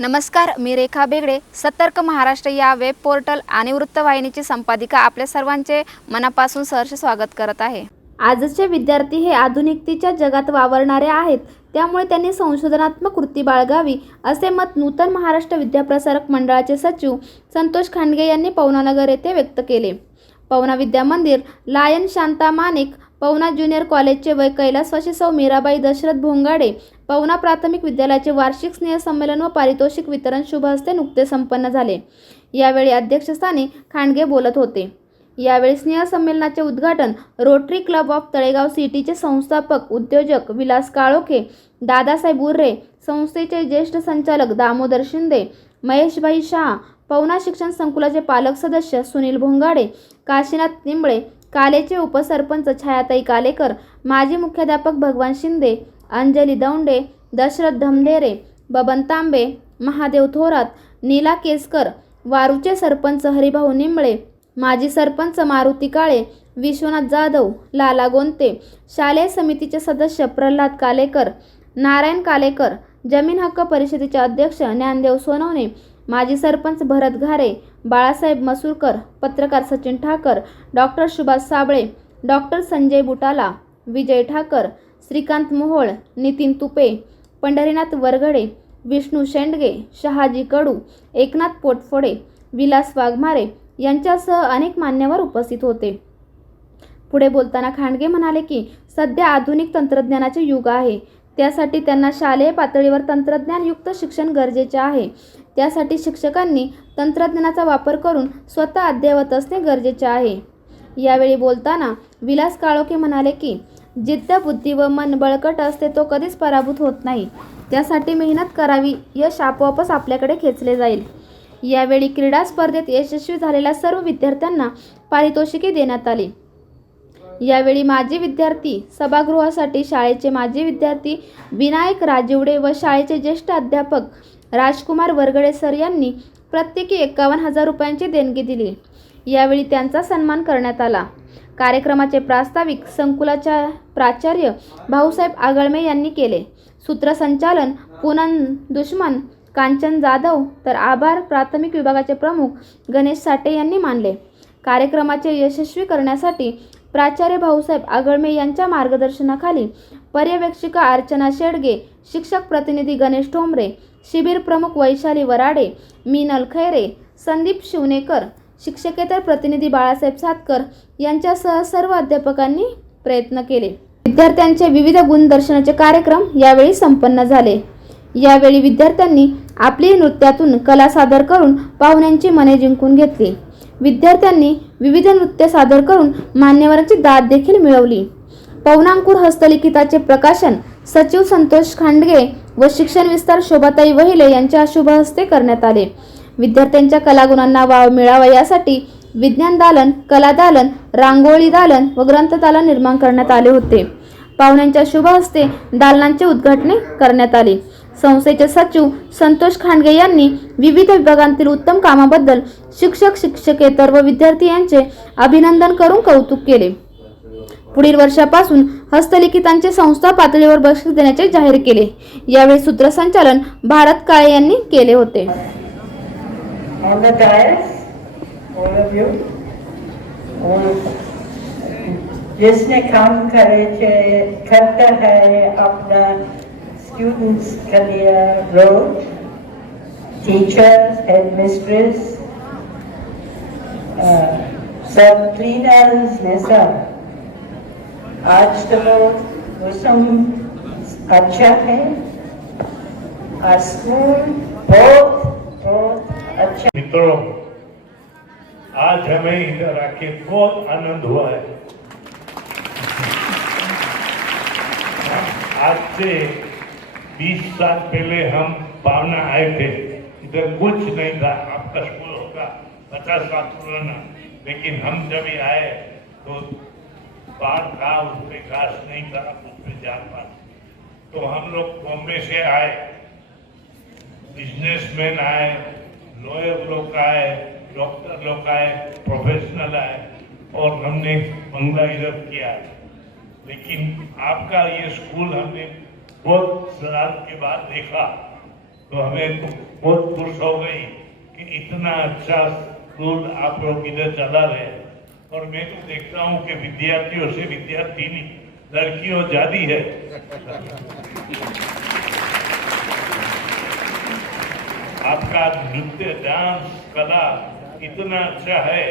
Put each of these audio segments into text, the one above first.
नमस्कार मी रेखा बेगडे. सतर्क महाराष्ट्र या वेब पोर्टल आणि वृत्तवाहिनीची संपादिका आपल्या सर्वांचे मनापासून सहर्ष स्वागत करत आहे. आजचे विद्यार्थी हे आधुनिकतेच्या जगात वावरणारे आहेत. त्यामुळे त्यांनी संशोधनात्मक वृत्ती बाळगावी असे मत नूतन महाराष्ट्र विद्याप्रसारक मंडळाचे सचिव संतोष खांडगे यांनी पवनानगर येथे व्यक्त केले. पवना विद्या मंदिर लायन शांता मानिक पवना ज्युनियर कॉलेजचे वय कैलासवासी सौ मीराबाई दशरथ भोंगाडे पवना प्राथमिक विद्यालयाचे वार्षिक स्नेहसंमेलन व पारितोषिक वितरण शुभ हस्ते नुकते संपन्न झाले. यावेळी अध्यक्षस्थानी खांडगे बोलत होते. यावेळी स्नेहसंमेलनाचे उद्घाटन रोटरी क्लब ऑफ तळेगाव सिटीचे संस्थापक उद्योजक विलास काळोखे दादासाहेब उर्रे संस्थेचे ज्येष्ठ संचालक दामोदर शिंदे महेशभाई शहा पवना शिक्षण संकुलाचे पालक सदस्य सुनील भोंगाडे काशीनाथ निंबळे कालेचे उपसरपंच छायाताई कालेकर माजी मुख्याध्यापक भगवान शिंदे अंजली दौंडे दशरथ धमधेरे बबन तांबे महादेव थोरात नीला केसकर वारूचे सरपंच हरिभाऊ निंबळे माजी सरपंच मारुती काळे विश्वनाथ जाधव लाला गोंते शालेय समितीचे सदस्य प्रल्हाद कालेकर नारायण कालेकर जमीन हक्क परिषदेचे अध्यक्ष ज्ञानदेव सोनवणे माजी सरपंच भरत घारे बाळासाहेब मसूरकर पत्रकार सचिन ठाकर डॉक्टर सुभाष साबळे डॉक्टर संजय बुटाला विजय ठाकर श्रीकांत मोहोळ नितीन तुपे पंढरीनाथ वरघडे विष्णू शेंडगे शहाजी कडू एकनाथ पोटफोडे विलास वाघमारे यांच्यासह अनेक मान्यवर उपस्थित होते. पुढे बोलताना खांडगे म्हणाले की सध्या आधुनिक तंत्रज्ञानाचे युग आहे. त्यासाठी त्यांना शालेय पातळीवर तंत्रज्ञानयुक्त शिक्षण गरजेचे आहे. त्यासाठी शिक्षकांनी तंत्रज्ञानाचा वापर करून स्वतः अद्ययावत असणे गरजेचे आहे. यावेळी बोलताना विलास काळोखे म्हणाले की जिद्द बुद्धी व मन बळकट असते तो कधीच पराभूत होत नाही. त्यासाठी मेहनत करावी यश आपोआपच आपल्याकडे खेचले जाईल. यावेळी क्रीडा स्पर्धेत यशस्वी झालेल्या सर्व विद्यार्थ्यांना पारितोषिके देण्यात आली. यावेळी माजी विद्यार्थी सभागृहासाठी शाळेचे माजी विद्यार्थी विनायक राजिवडे व शाळेचे ज्येष्ठ अध्यापक राजकुमार वरगडे सर यांनी प्रत्येकी एकावन्न हजार रुपयांची देणगी दिली. यावेळी त्यांचा सन्मान करण्यात आला. कार्यक्रमाचे प्रास्ताविक संकुलाच्या प्राचार्य भाऊसाहेब आगळमे यांनी केले. सूत्रसंचालन पूनम दुश्मन कांचन जाधव तर आभार प्राथमिक विभागाचे प्रमुख गणेश साठे यांनी मानले. कार्यक्रमाचे यशस्वी करण्यासाठी प्राचार्य भाऊसाहेब आगळमे यांच्या मार्गदर्शनाखाली पर्यवेक्षिका अर्चना शेडगे शिक्षक प्रतिनिधी गणेश ठोंबरे शिबिर प्रमुख वैशाली वराडे मीनल खैरे संदीप शिवनेकर शिक्षकेतर प्रतिनिधी बाळासाहेब सातकर यांच्यासह सर्व अध्यापकांनी प्रयत्न केले. विद्यार्थ्यांचे विविध गुणदर्शनाचे कार्यक्रम यावेळी संपन्न झाले. यावेळी विद्यार्थ्यांनी आपली नृत्यातून कला सादर करून पाहुण्यांची मने जिंकून घेतली. विद्यार्थ्यांनी विविध नृत्य सादर करून मान्यवरांची दाद देखील मिळवली. पवनांकुर हस्तलिखिताचे प्रकाशन सचिव संतोष खांडगे व शिक्षण विस्तार शोभाताई वहिले यांच्या शुभ हस्ते करण्यात आले. विद्यार्थ्यांच्या कलागुणांना वाव मिळावा यासाठी विज्ञान दालन कला दालन रांगोळी दालन व ग्रंथ दालन निर्माण करण्यात आले होते. पाहुण्यांच्या शुभ हस्ते दालनांचे उद्घाटने करण्यात आले. संस्थेचे सचिव संतोष खांडगे यांनी विविध विभागांतील उत्तम कामाबद्दल शिक्षक शिक्षकेतर व विद्यार्थी यांचे अभिनंदन करून कौतुक केले. पुढील वर्षापासून हस्तलिखितांचे संस्था पातळीवर बक्षीस देण्याचे जाहीर केले. यावेळी सूत्रसंचालन भारत काळे यांनी केले होते. जिसने काम करे चे करता है अपना स्टूडेंट्स के लिए रोज टीचर्स हेड मिस्ट्रेस सब क्लीनर्स ने सब आज तो मौसम अच्छा है। स्कूल बहुत बहुत अच्छा। मित्रों, आज हमें इधर आके बहुत आनंद हुआ है। आज से 20 साल पहले हम पावना आए थे। इधर कुछ नहीं था, आपका स्कूल होगा, पचास साल पुराना। लेकिन हम जब ही आए तो बाढ़ था उस पे घास नहीं था उस पे जान पान तो हम लोग बॉम्बे से आए बिजनेसमैन आए लॉयर लोग आए डॉक्टर लोग आए प्रोफेशनल आए, और हमने बंगला इधर किया। लेकिन आपका ये स्कूल हमने बहुत शरारत के बाद देखा तो हमें तो बहुत खुश हो गई कि इतना अच्छा स्कूल आप लोग इधर चला रहे और मैं तो देखता हूँ कि विद्यार्थियों से विद्यार्थी लड़कियों ज़्यादा है। आपका नृत्य, डांस, कला इतना अच्छा है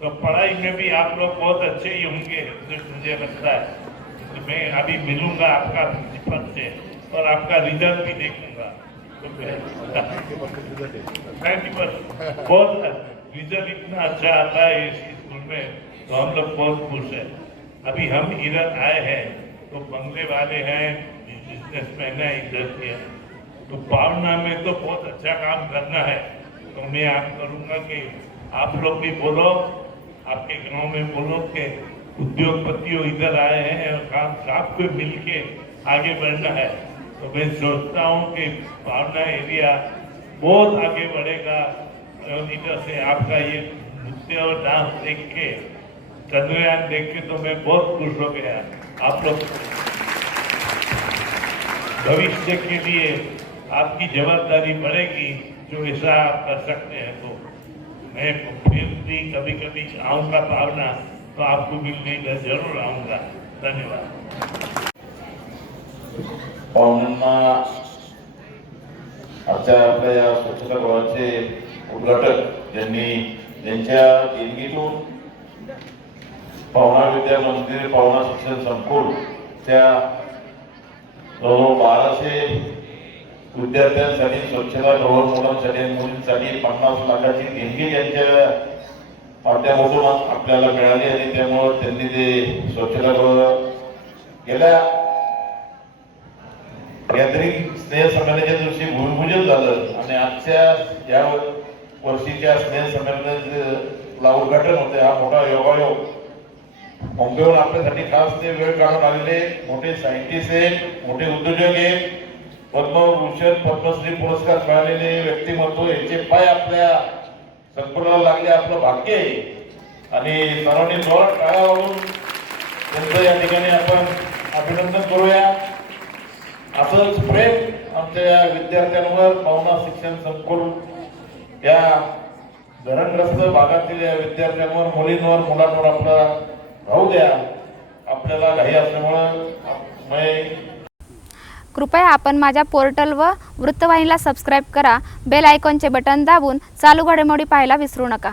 तो पढ़ाई में भी आप लोग बहुत अच्छे ही होंगे मुझे लगता है। तो मैं अभी मिलूँगा आपका प्रिंसिपल से और आपका रिज़ल्ट भी देखूँगा। तो बहुत रिज़ल्ट इतना अच्छा आता है में तो हम लोग बहुत खुश हैं। अभी हम इधर आए हैं तो बंगले वाले हैं बिजनेसमैन है इधर के। तो भावना में तो बहुत अच्छा काम करना है। तो मैं आप करूँगा कि आप लोग भी बोलो, आपके गाँव में बोलो कि उद्योगपतियों इधर आए हैं और काम सबको मिलके आगे बढ़ना है। तो मैं सोचता हूँ कि भावना एरिया बहुत आगे बढ़ेगा और इधर से आपका ये नृत्य और डांस देख के चंद्रयान देख के तो मैं बहुत खुश हो गया। आप लोग भविष्य के लिए आपकी जवाबदारी बढ़ेगी, जो ऐसा आप कर सकते हैं तो। मैं फिर भी कभी कभी आऊँगा भावना तो आपको मिलने इधर ज़रूर आऊँगा। धन्यवाद। पाहुण्यांना आजच्या आपल्या या स्वच्छतागृहाचे उद्घाटक ज्यांनी त्यांच्या देणगीतून पावणा विद्या मंदिर पावणा शिक्षण संकुल त्या जवळजवळ बाराशे विद्यार्थ्यांसाठी स्वच्छता स्वच्छतागृह मुलांसाठी मुलींसाठी पन्नास लाखाची देणगी त्यांच्या माध्यमातून आपल्याला मिळाली आणि त्यामुळं त्यांनी ते स्वच्छतागृह गेल्या गॅदरिंग स्नेह संमेलनाच्या दिवशी भूमिपूजन झालं. आणि आजच्या या वर्षीच्या स्नेह संमेलनाला उद्घाटन होते हा मोठा योगायोग. मुंबईहून आपल्यासाठी खास ते वेळ काढून आलेले मोठे सायंटिस्ट आहेत मोठे उद्योजक आहेत. पद्मभूषण पद्मश्री पुरस्कार मिळालेले व्यक्तिमत्व यांचे पाय आपल्या संकुलाला लागले आपलं भाग्य आहे. आणि सर्वांनी जोरात टाळ्या वाजवून त्यांचं या ठिकाणी आपण अभिनंदन करूया. असंच प्रेम आमच्या विद्यार्थ्यांवर पाहुणा शिक्षण संकुल या धरणग्रस्त भागातील या विद्यार्थ्यांवर मुलींवर मुलांवर आपला राहू द्या. आपल्याला घाई असल्यामुळं कृपया आपण माझ्या पोर्टल व वृत्तवाहिनीला सबस्क्राईब करा. बेल आयकॉनचे बटन दाबून चालू घडामोडी पाहायला विसरू नका.